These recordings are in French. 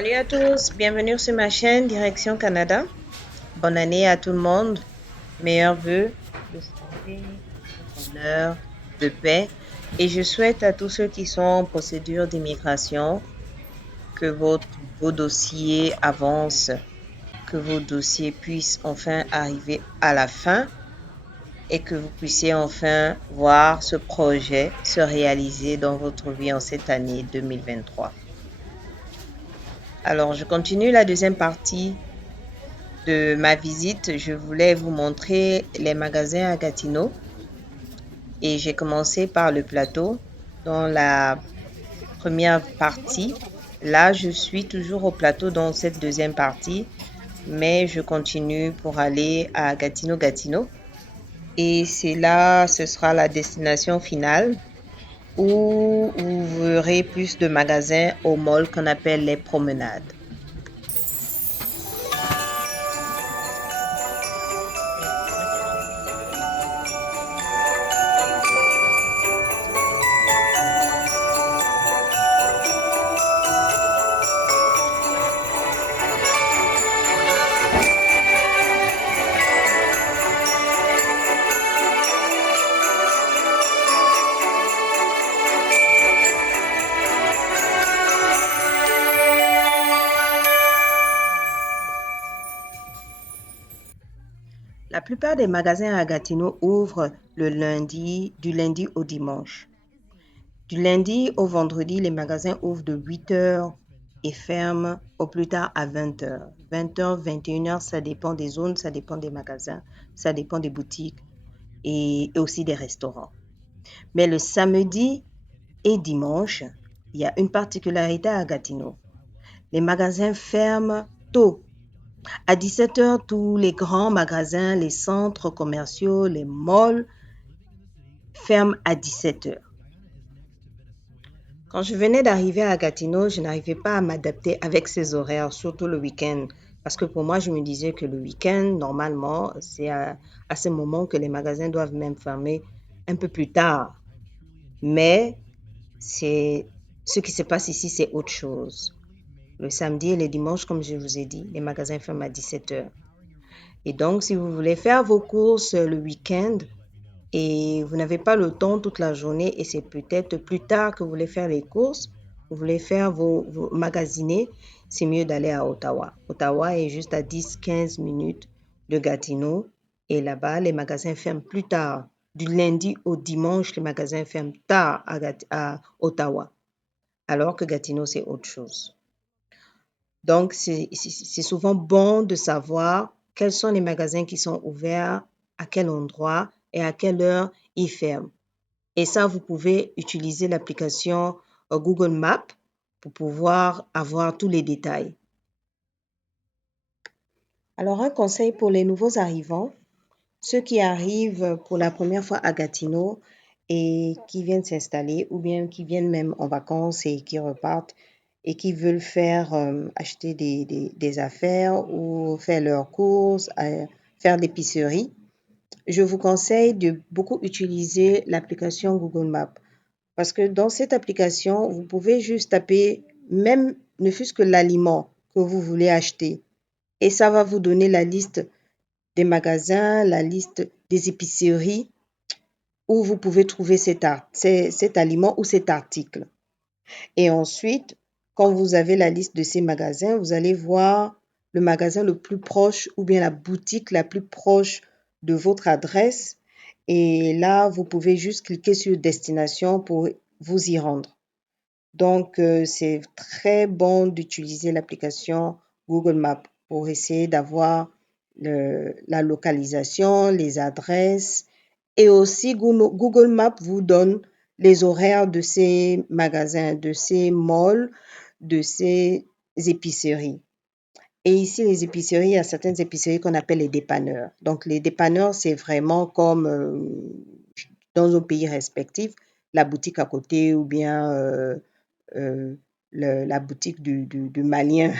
Salut à tous, bienvenue sur ma chaîne Direction Canada. Bonne année à tout le monde. Meilleurs vœux de santé, de bonheur, de paix. Et je souhaite à tous ceux qui sont en procédure d'immigration que vos dossiers avancent, que vos dossiers puissent enfin arriver à la fin et que vous puissiez enfin voir ce projet se réaliser dans votre vie en cette année 2023. Alors, je continue la deuxième partie de ma visite. Je voulais vous montrer les magasins à Gatineau et j'ai commencé par le plateau dans la première partie. Là, je suis toujours au plateau dans cette deuxième partie, mais je continue pour aller à Gatineau. Et c'est là, ce sera la destination finale où vous verrez plus de magasins au mall qu'on appelle les promenades. La plupart des magasins à Gatineau ouvrent du lundi au dimanche. Du lundi au vendredi, les magasins ouvrent de 8 heures et ferment au plus tard à 20 heures. 20 heures, 21 heures, ça dépend des zones, ça dépend des magasins, ça dépend des boutiques et aussi des restaurants. Mais le samedi et dimanche, il y a une particularité à Gatineau. Les magasins ferment tôt. À 17 heures, tous les grands magasins, les centres commerciaux, les malls ferment à 17 heures. Quand je venais d'arriver à Gatineau, je n'arrivais pas à m'adapter avec ces horaires, surtout le week-end. Parce que pour moi, je me disais que le week-end, normalement, c'est à ce moment que les magasins doivent même fermer un peu plus tard. Mais c'est ce qui se passe ici, c'est autre chose. Le samedi et le dimanche, comme je vous ai dit, les magasins ferment à 17 heures. Et donc, si vous voulez faire vos courses le week-end et vous n'avez pas le temps toute la journée et c'est peut-être plus tard que vous voulez faire les courses, vous voulez faire vos magasiner, c'est mieux d'aller à Ottawa. Ottawa est juste à 10-15 minutes de Gatineau et là-bas, les magasins ferment plus tard. Du lundi au dimanche, les magasins ferment tard à Ottawa, alors que Gatineau, c'est autre chose. Donc, c'est souvent bon de savoir quels sont les magasins qui sont ouverts, à quel endroit et à quelle heure ils ferment. Et ça, vous pouvez utiliser l'application Google Maps pour pouvoir avoir tous les détails. Alors, un conseil pour les nouveaux arrivants, ceux qui arrivent pour la première fois à Gatineau et qui viennent s'installer ou bien qui viennent même en vacances et qui repartent et qui veulent faire acheter des affaires ou faire leurs courses, faire l'épicerie, je vous conseille de beaucoup utiliser l'application Google Maps parce que dans cette application, vous pouvez juste taper même ne fût-ce que l'aliment que vous voulez acheter et ça va vous donner la liste des magasins, la liste des épiceries où vous pouvez trouver cet aliment ou cet article. Et ensuite, quand vous avez la liste de ces magasins, vous allez voir le magasin le plus proche ou bien la boutique la plus proche de votre adresse. Et là, vous pouvez juste cliquer sur destination pour vous y rendre. Donc, c'est très bon d'utiliser l'application Google Maps pour essayer d'avoir la localisation, les adresses et aussi Google Maps vous donne les horaires de ces magasins, de ces malls, de ces épiceries. Et ici, les épiceries, il y a certaines épiceries qu'on appelle les dépanneurs. Donc, les dépanneurs, c'est vraiment comme dans nos pays respectifs, la boutique à côté ou bien euh, la boutique du Malien.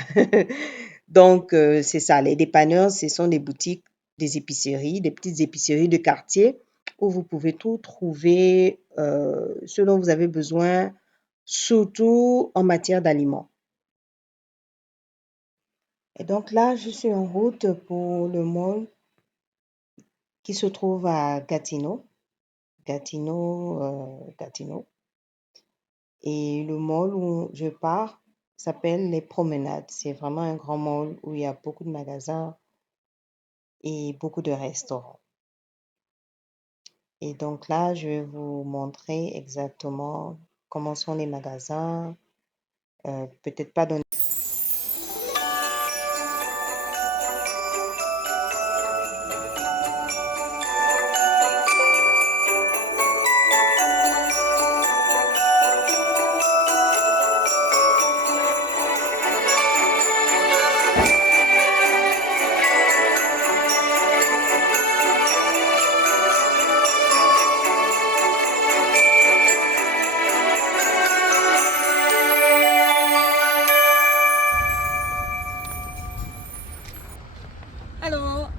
Donc, c'est ça. Les dépanneurs, ce sont des boutiques, des épiceries, des petites épiceries de quartier où vous pouvez tout trouver ce dont vous avez besoin, surtout en matière d'aliments. Et donc là, je suis en route pour le mall qui se trouve à Gatineau. Gatineau. Et le mall où je pars s'appelle Les Promenades. C'est vraiment un grand mall où il y a beaucoup de magasins et beaucoup de restaurants. Et donc là, je vais vous montrer exactement comment sont les magasins. Peut-être pas dans...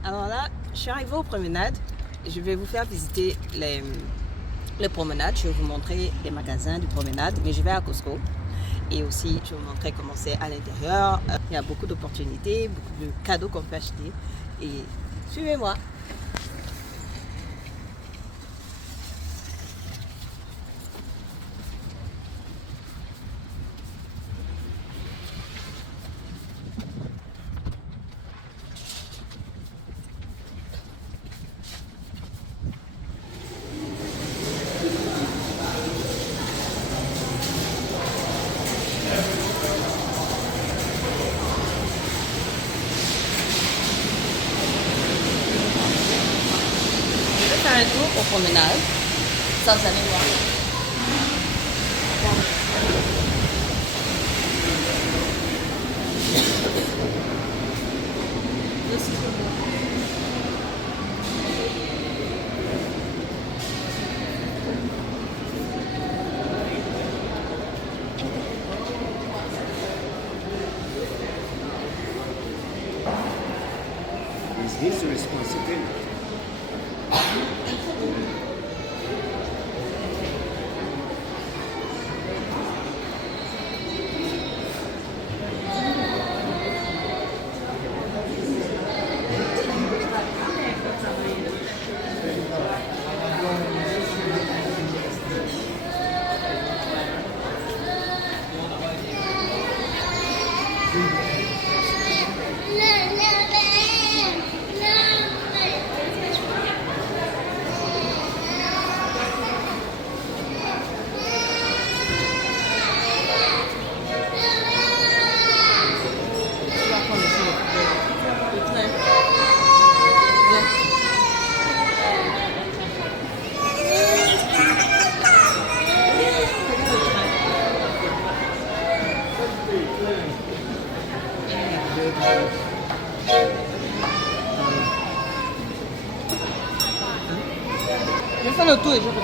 Alors là, je suis arrivée aux promenades. Je vais vous faire visiter les promenades. Je vais vous montrer les magasins de promenade, mais je vais à Costco. Et aussi, je vais vous montrer comment c'est à l'intérieur. Il y a beaucoup d'opportunités, beaucoup de cadeaux qu'on peut acheter. Et suivez-moi. Je vais faire un tour aux promenades. Ça, vous allez voir. It's his responsibility. Je vais faire le tour et je reviens.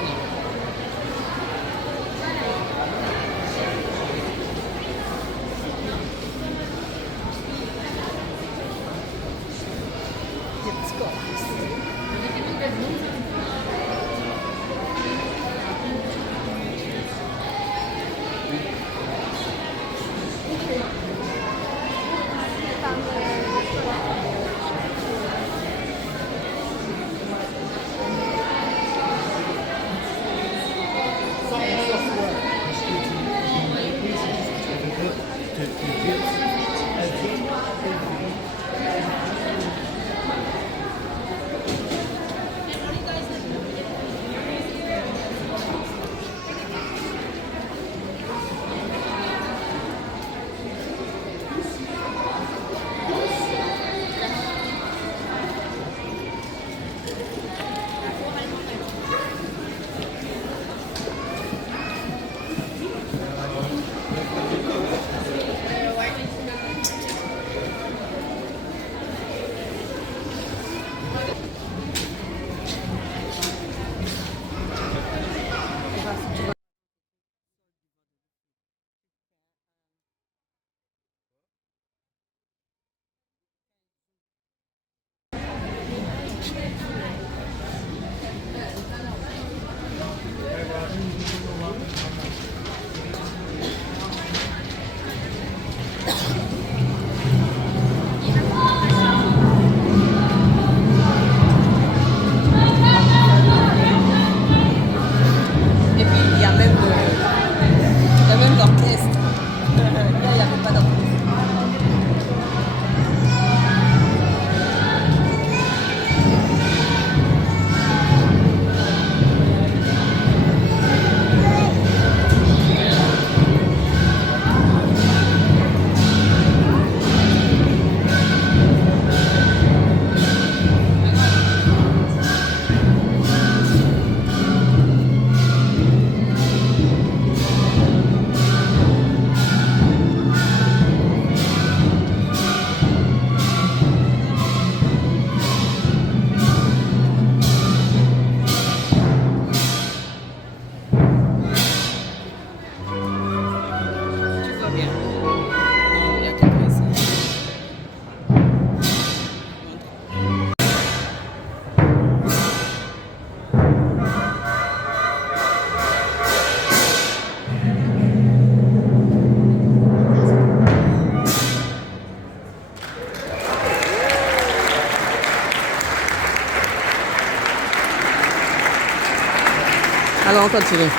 Alors on continue.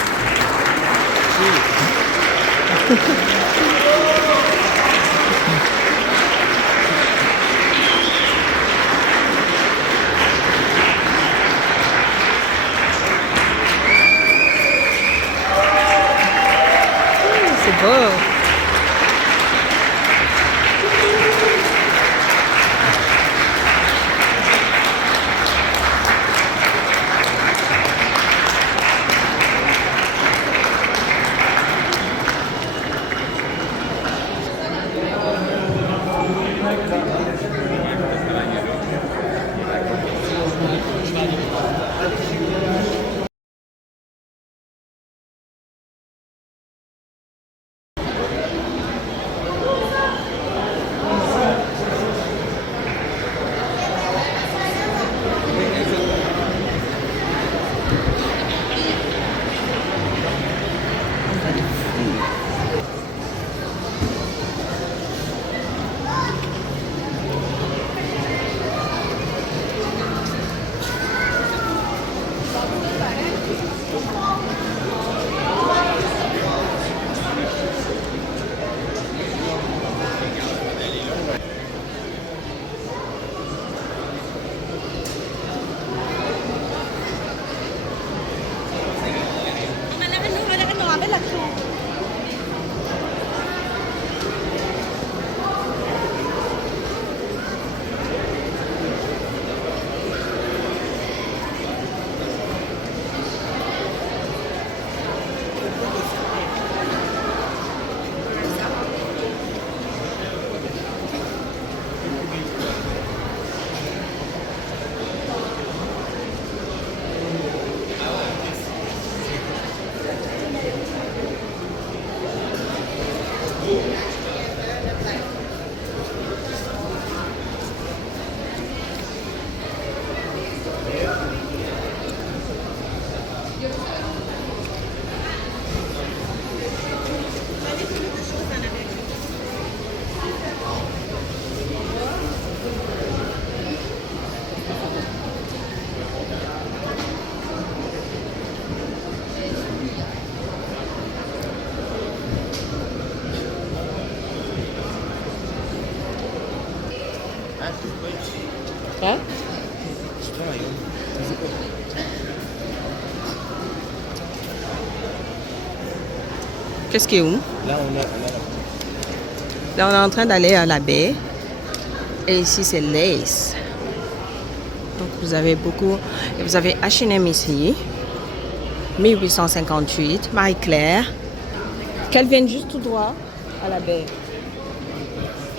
C'est beau. Hein? Qu'est-ce qui est où? Là, on est en train d'aller à la baie. Et ici, c'est Lace. Donc, vous avez beaucoup... Vous avez H&M ici. 1858. Marie-Claire. Qu'elles viennent juste tout droit à la baie.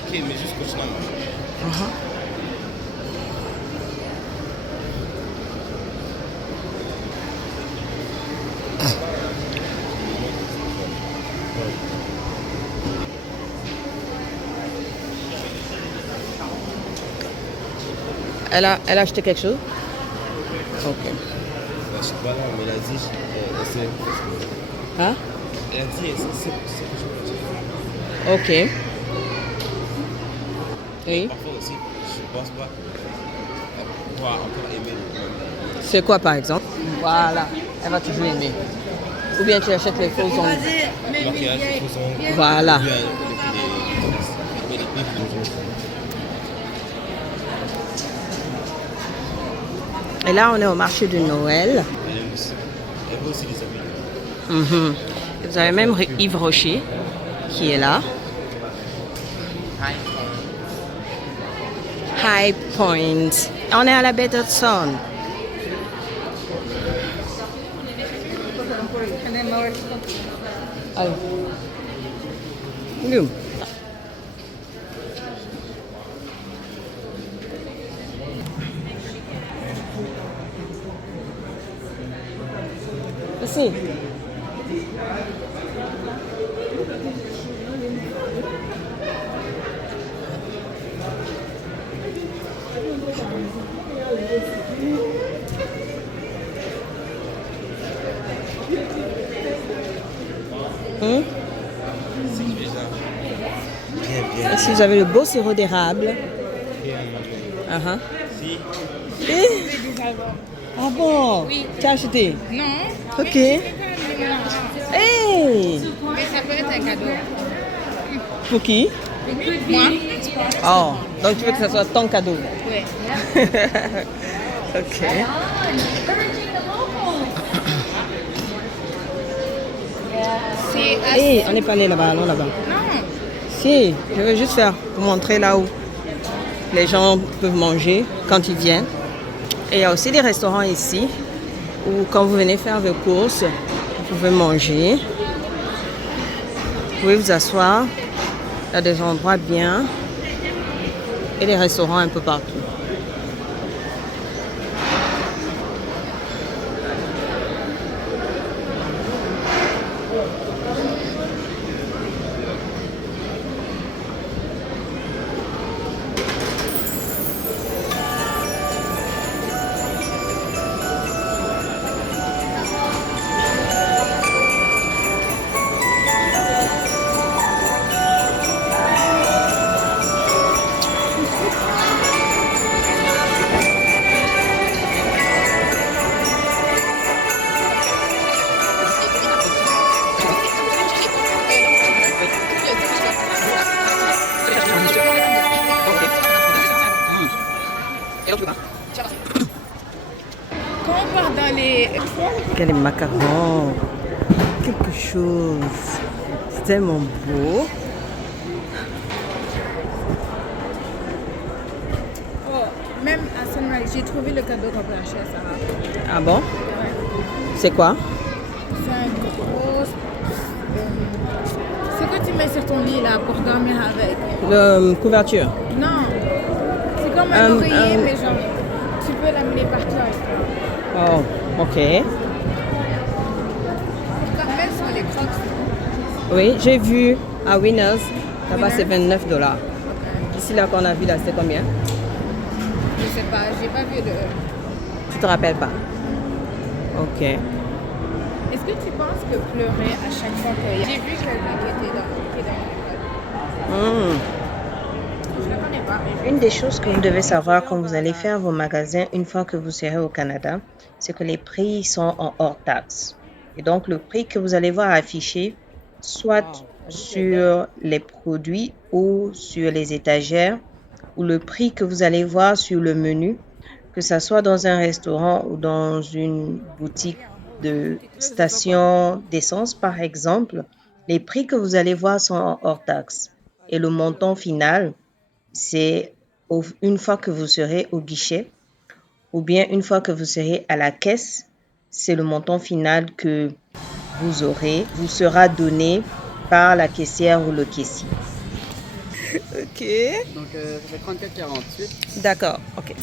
Ok, mais juste continue à marcher. Elle a acheté quelque chose? Ok. Je sais pas là, mais elle a dit, Hein? elle a dit, c'est Ok. Oui. parfois aussi, je pense pas pouvoir encore aimer. C'est quoi par exemple? Voilà. Elle va toujours aimer. Ou bien tu achètes les faux ongles. Maquillage, faux ongles. Voilà. Ou bien les pieds. Et là, on est au marché de Noël. Elle veut aussi les habits. Vous avez même Yves Rocher qui est là. High Point. On est à la baie d'Hudson. Allez. Boum. Ici. Ici, vous avez le beau sirop d'érable. Ah bon? Oui. Tu as acheté? Non. Ok. Mais je peux pas amener mon argent. Hey! Mais ça peut être un cadeau. Pour qui? Moi? Oh, donc tu veux que ce soit ton cadeau? Oui. Ok. C'est Hey, on n'est pas allé là-bas, allons là-bas. Non. Si, je veux juste faire pour montrer là où les gens peuvent manger quand ils viennent. Et il y a aussi des restaurants ici où quand vous venez faire vos courses, vous pouvez manger. Vous pouvez vous asseoir. Il y a des endroits bien et des restaurants un peu partout. Quand on part dans les... Il y a les macarons, quelque chose. C'est tellement beau. Oh, même à Sunrise, j'ai trouvé le cadeau qu'on peut acheter à Sarah. Ah bon? Ouais. C'est quoi? C'est un gros... ce que tu mets sur ton lit là pour dormir avec. La couverture. Non. C'est comme un oreiller, un- mais genre, tu peux l'amener partout avec toi. Oh, ok. Comme même sur les crocs. Oui, j'ai vu à Winners. Là-bas, c'est Winners? $29. Ici, là, qu'on a vu, là, c'est combien? Je sais pas, j'ai pas vu de... Tu te rappelles pas? Ok. Est-ce que tu penses que pleurer à chaque fois que... J'ai vu quelqu'un qui était dans l'école. Hmm. Je le connais pas, mais Une des choses que vous devez savoir quand vous allez faire vos magasins une fois que vous serez au Canada, c'est que les prix sont en hors taxe. Et donc, le prix que vous allez voir affiché, soit sur les produits ou sur les étagères, ou le prix que vous allez voir sur le menu, que ce soit dans un restaurant ou dans une boutique de station d'essence, par exemple, les prix que vous allez voir sont en hors taxe. Et le montant final, c'est une fois que vous serez au guichet ou bien une fois que vous serez à la caisse, c'est le montant final que vous aurez, vous sera donné par la caissière ou le caissier. Ok. Donc ça fait 34,48. D'accord, ok.